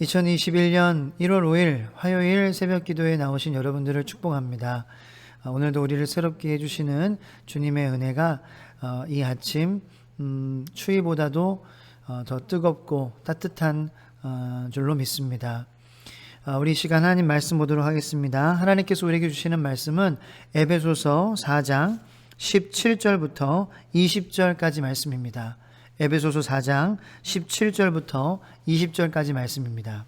2021년 1월 5일 화요일 새벽 기도에 나오신 여러분들을 축복합니다. 오늘도 우리를 새롭게 해주시는 주님의 은혜가 이 아침 추위보다도 더 뜨겁고 따뜻한 줄로 믿습니다. 우리 시간 하나님 말씀 보도록 하겠습니다. 하나님께서 우리에게 주시는 말씀은 에베소서 4장 17절부터 20절까지 말씀입니다. 에베소서 4장 17절부터 20절까지 말씀입니다.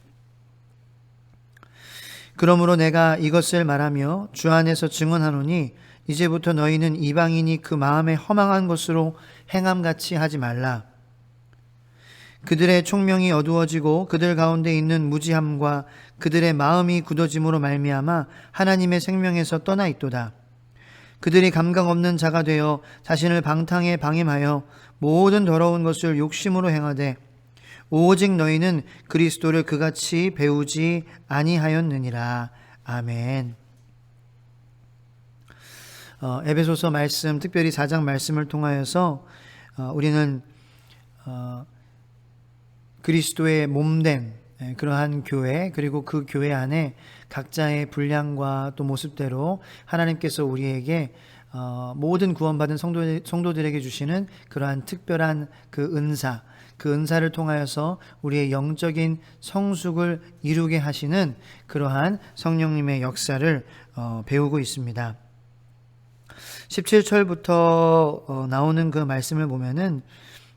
그러므로 내가 이것을 말하며 주 안에서 증언하노니 이제부터 너희는 이방인이 그 마음에 허망한 것으로 행함같이 하지 말라. 그들의 총명이 어두워지고 그들 가운데 있는 무지함과 그들의 마음이 굳어짐으로 말미암아 하나님의 생명에서 떠나 있도다. 그들이 감각 없는 자가 되어 자신을 방탕에 방임하여 모든 더러운 것을 욕심으로 행하되 오직 너희는 그리스도를 그같이 배우지 아니하였느니라. 아멘. 에베소서 말씀, 특별히 4장 말씀을 통하여서 우리는 그리스도의 몸된 그러한 교회, 그리고 그 교회 안에 각자의 분량과 또 모습대로 하나님께서 우리에게 모든 구원받은 성도들에게 주시는 그러한 특별한 그 은사를 통하여서 우리의 영적인 성숙을 이루게 하시는 그러한 성령님의 역사를 배우고 있습니다. 17절부터 나오는 그 말씀을 보면은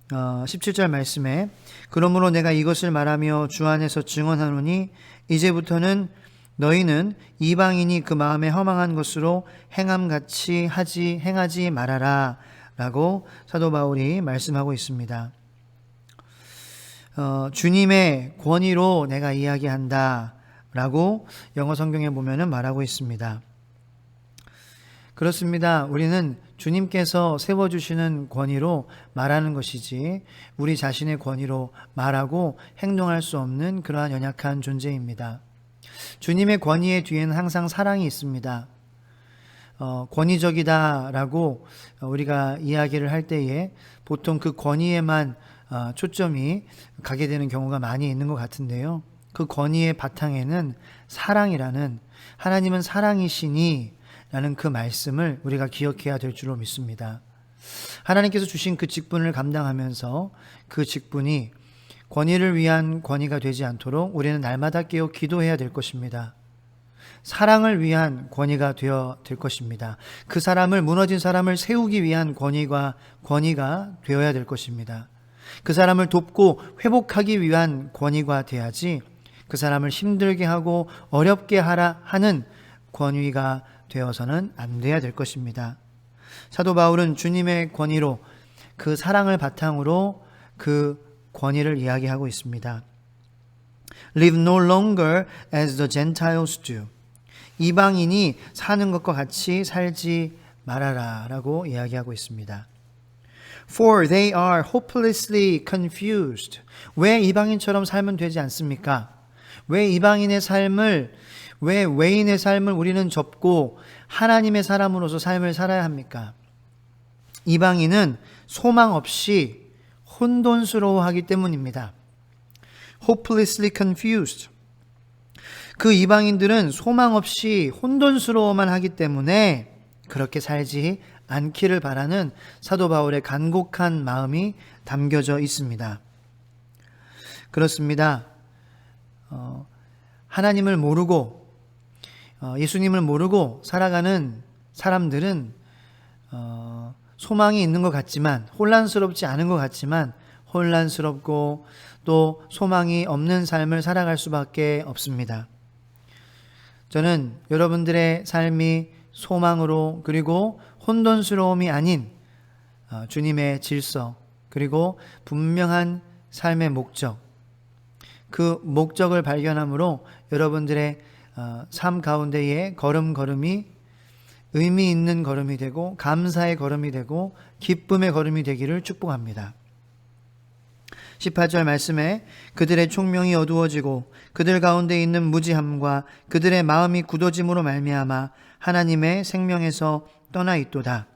17절 말씀에 그러므로 내가 이것을 말하며 주 안에서 증언하노니 이제부터는 너희는 이방인이 그 마음에 허망한 것으로 행함같이 행하지 말아라 라고 사도 바울이 말씀하고 있습니다. 주님의 권위로 내가 이야기한다 라고 영어 성경에 보면은 말하고 있습니다. 그렇습니다. 우리는 주님께서 세워주시는 권위로 말하는 것이지 우리 자신의 권위로 말하고 행동할 수 없는 그러한 연약한 존재입니다. 주님의 권위의 뒤에는 항상 사랑이 있습니다. 권위적이다라고 우리가 이야기를 할 때에 보통 그 권위에만 초점이 가게 되는 경우가 많이 있는 것 같은데요. 그 권위의 바탕에는 사랑이라는, 하나님은 사랑이시니 라는 그 말씀을 우리가 기억해야 될 줄로 믿습니다. 하나님께서 주신 그 직분을 감당하면서 그 직분이 권위를 위한 권위가 되지 않도록 우리는 날마다 깨어 기도해야 될 것입니다. 사랑을 위한 권위가 되어야 될 것입니다. 그 사람을, 무너진 사람을 세우기 위한 권위가 되어야 될 것입니다. 그 사람을 돕고 회복하기 위한 권위가 돼야지 그 사람을 힘들게 하고 어렵게 하는 권위가 되어서는 안 돼야 될 것입니다. 사도 바울은 주님의 권위로, 그 사랑을 바탕으로 그 권위를 이야기하고 있습니다. Live no longer as the Gentiles do. 이방인이 사는 것과 같이 살지 말아라 라고 이야기하고 있습니다. For they are hopelessly confused. 왜 이방인처럼 살면 되지 않습니까? 왜 이방인의 삶을, 왜 외인의 삶을 우리는 접고 하나님의 사람으로서 삶을 살아야 합니까? 이방인은 소망 없이 혼돈스러워하기 때문입니다. Hopelessly confused. 그 이방인들은 소망 없이 혼돈스러워만 하기 때문에 그렇게 살지 않기를 바라는 사도 바울의 간곡한 마음이 담겨져 있습니다. 그렇습니다. 하나님을 모르고 예수님을 모르고 살아가는 사람들은 소망이 있는 것 같지만, 혼란스럽지 않은 것 같지만 혼란스럽고 또 소망이 없는 삶을 살아갈 수밖에 없습니다. 저는 여러분들의 삶이 소망으로, 그리고 혼돈스러움이 아닌 주님의 질서, 그리고 분명한 삶의 목적, 그 목적을 발견함으로 여러분들의 삶 가운데의 걸음걸음이 의미 있는 걸음이 되고 감사의 걸음이 되고 기쁨의 걸음이 되기를 축복합니다. 18절 말씀에 그들의 총명이 어두워지고 그들 가운데 있는 무지함과 그들의 마음이 굳어짐으로 말미암아 하나님의 생명에서 떠나 있도다.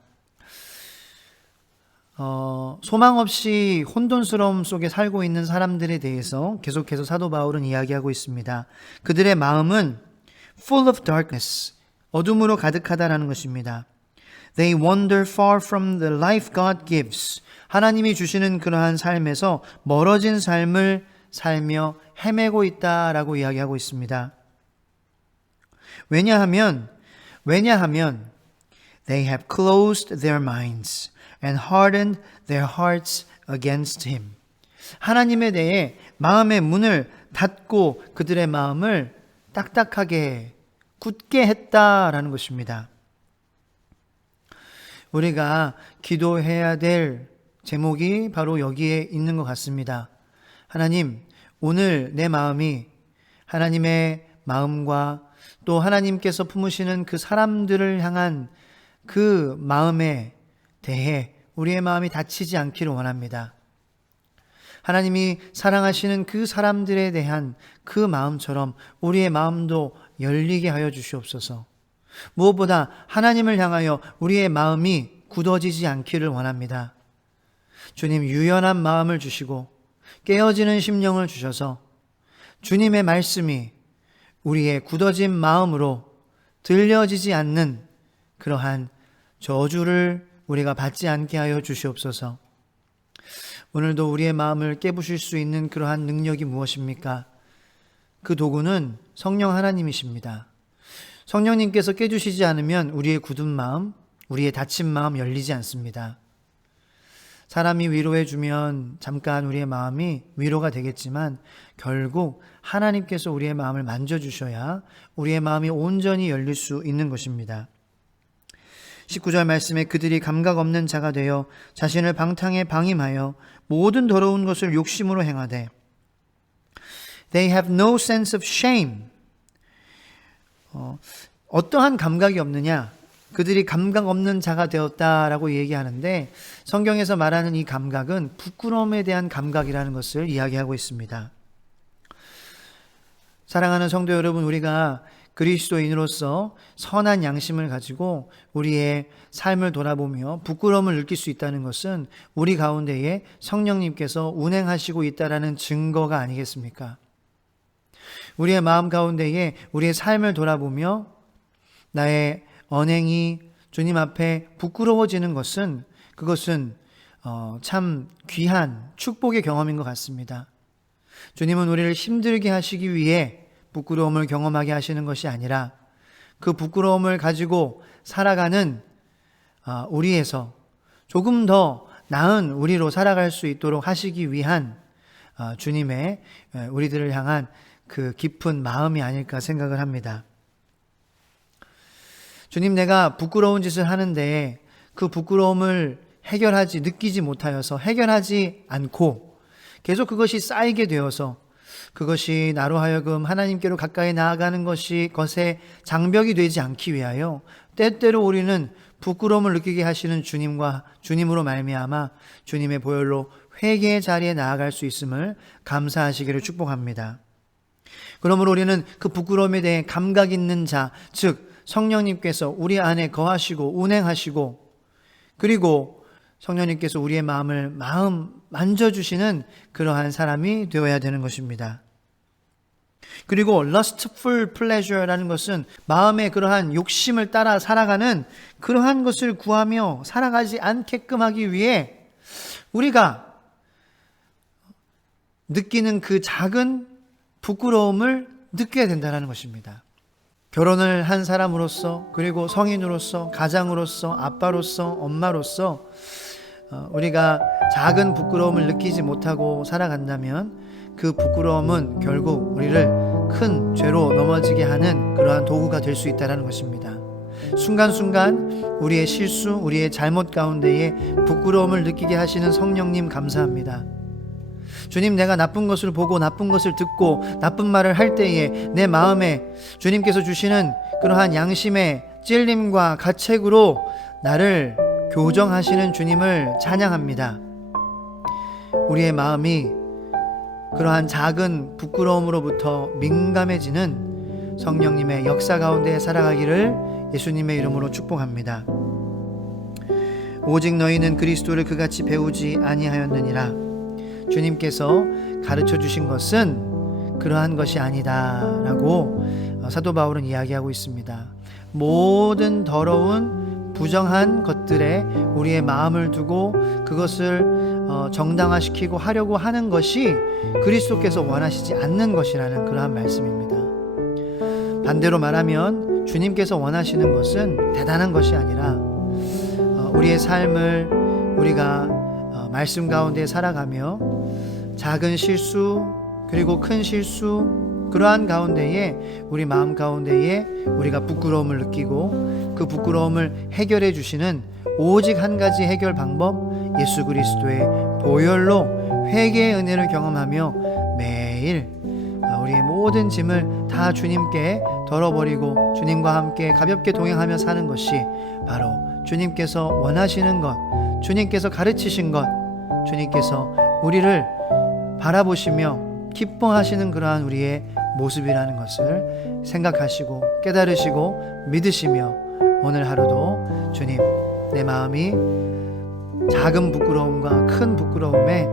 소망 없이 혼돈스러움 속에 살고 있는 사람들에 대해서 계속해서 사도 바울은 이야기하고 있습니다. 그들의 마음은 full of darkness, 어둠으로 가득하다라는 것입니다. They wander far from the life God gives. 하나님이 주시는 그러한 삶에서 멀어진 삶을 살며 헤매고 있다라고 이야기하고 있습니다. 왜냐하면 they have closed their minds and hardened their hearts against him. 하나님에 대해 마음의 문을 닫고 그들의 마음을 딱딱하게 굳게 했다라는 것입니다. 우리가 기도해야 될 제목이 바로 여기에 있는 것 같습니다. 하나님, 오늘 내 마음이 하나님의 마음과 또 하나님께서 품으시는 그 사람들을 향한 그 마음에 대해 우리의 마음이 닫히지 않기를 원합니다. 하나님이 사랑하시는 그 사람들에 대한 그 마음처럼 우리의 마음도 열리게 하여 주시옵소서. 무엇보다 하나님을 향하여 우리의 마음이 굳어지지 않기를 원합니다. 주님, 유연한 마음을 주시고 깨어지는 심령을 주셔서 주님의 말씀이 우리의 굳어진 마음으로 들려지지 않는 그러한 저주를 우리가 받지 않게 하여 주시옵소서. 오늘도 우리의 마음을 깨부실 수 있는 그러한 능력이 무엇입니까? 그 도구는 성령 하나님이십니다. 성령님께서 깨주시지 않으면 우리의 굳은 마음, 우리의 닫힌 마음 열리지 않습니다. 사람이 위로해주면 잠깐 우리의 마음이 위로가 되겠지만 결국 하나님께서 우리의 마음을 만져주셔야 우리의 마음이 온전히 열릴 수 있는 것입니다. 19절 말씀에 그들이 감각 없는 자가 되어 자신을 방탕에 방임하여 모든 더러운 것을 욕심으로 행하되 They have no sense of shame. 어떠한 감각이 없느냐? 그들이 감각 없는 자가 되었다라고 얘기하는데 성경에서 말하는 이 감각은 부끄러움에 대한 감각이라는 것을 이야기하고 있습니다. 사랑하는 성도 여러분, 우리가 그리스도인으로서 선한 양심을 가지고 우리의 삶을 돌아보며 부끄러움을 느낄 수 있다는 것은 우리 가운데에 성령님께서 운행하시고 있다라는 증거가 아니겠습니까? 우리의 마음 가운데에 우리의 삶을 돌아보며 나의 언행이 주님 앞에 부끄러워지는 것은 그것은 참 귀한 축복의 경험인 것 같습니다. 주님은 우리를 힘들게 하시기 위해 부끄러움을 경험하게 하시는 것이 아니라 그 부끄러움을 가지고 살아가는 우리에서 조금 더 나은 우리로 살아갈 수 있도록 하시기 위한 주님의 우리들을 향한 그 깊은 마음이 아닐까 생각을 합니다. 주님, 내가 부끄러운 짓을 하는데 그 부끄러움을 느끼지 못하여서 해결하지 않고 계속 그것이 쌓이게 되어서 그것이 나로 하여금 하나님께로 가까이 나아가는 것의 장벽이 되지 않기 위하여 때때로 우리는 부끄러움을 느끼게 하시는 주님으로 말미암아 주님의 보혈로 회개의 자리에 나아갈 수 있음을 감사하시기를 축복합니다. 그러므로 우리는 그 부끄러움에 대해 감각 있는 자, 즉 성령님께서 우리 안에 거하시고 운행하시고 그리고 성령님께서 우리의 마음 만져주시는 그러한 사람이 되어야 되는 것입니다. 그리고 lustful pleasure라는 것은 마음의 그러한 욕심을 따라 살아가는 그러한 것을 구하며 살아가지 않게끔 하기 위해 우리가 느끼는 그 작은 부끄러움을 느껴야 된다는 것입니다. 결혼을 한 사람으로서 그리고 성인으로서 가장으로서 아빠로서 엄마로서 우리가 작은 부끄러움을 느끼지 못하고 살아간다면 그 부끄러움은 결국 우리를 큰 죄로 넘어지게 하는 그러한 도구가 될 수 있다는 것입니다. 순간순간 우리의 실수, 우리의 잘못 가운데에 부끄러움을 느끼게 하시는 성령님 감사합니다. 주님, 내가 나쁜 것을 보고 나쁜 것을 듣고 나쁜 말을 할 때에 내 마음에 주님께서 주시는 그러한 양심의 찔림과 가책으로 나를 교정하시는 주님을 찬양합니다. 우리의 마음이 그러한 작은 부끄러움으로부터 민감해지는 성령님의 역사 가운데 살아가기를 예수님의 이름으로 축복합니다. 오직 너희는 그리스도를 그같이 배우지 아니하였느니라. 주님께서 가르쳐 주신 것은 그러한 것이 아니다 라고 사도 바울은 이야기하고 있습니다. 모든 더러운 부정한 것들에 우리의 마음을 두고 그것을 정당화시키고 하려고 하는 것이 그리스도께서 원하시지 않는 것이라는 그러한 말씀입니다. 반대로 말하면 주님께서 원하시는 것은 대단한 것이 아니라 우리의 삶을 우리가 말씀 가운데 살아가며 작은 실수 그리고 큰 실수 그러한 가운데에 우리 마음 가운데에 우리가 부끄러움을 느끼고 그 부끄러움을 해결해 주시는 오직 한 가지 해결 방법, 예수 그리스도의 보혈로 회개의 은혜를 경험하며 매일 우리의 모든 짐을 다 주님께 덜어버리고 주님과 함께 가볍게 동행하며 사는 것이 바로 주님께서 원하시는 것, 주님께서 가르치신 것, 주님께서 우리를 바라보시며 기뻐하시는 그러한 우리의 모습이라는 것을 생각하시고 깨달으시고 믿으시며 오늘 하루도 주님, 내 마음이 작은 부끄러움과 큰 부끄러움에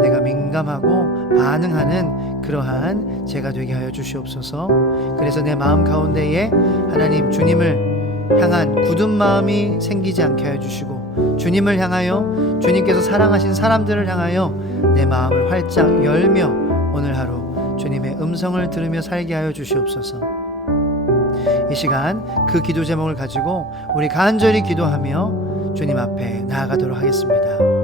내가 민감하고 반응하는 그러한 제가 되게 하여 주시옵소서. 그래서 내 마음 가운데에 하나님 주님을 향한 굳은 마음이 생기지 않게 하여 주시고 주님을 향하여 주님께서 사랑하신 사람들을 향하여 내 마음을 활짝 열며 오늘 하루 주님의 음성을 들으며 살게 하여 주시옵소서. 이 시간 그 기도 제목을 가지고 우리 간절히 기도하며 주님 앞에 나아가도록 하겠습니다.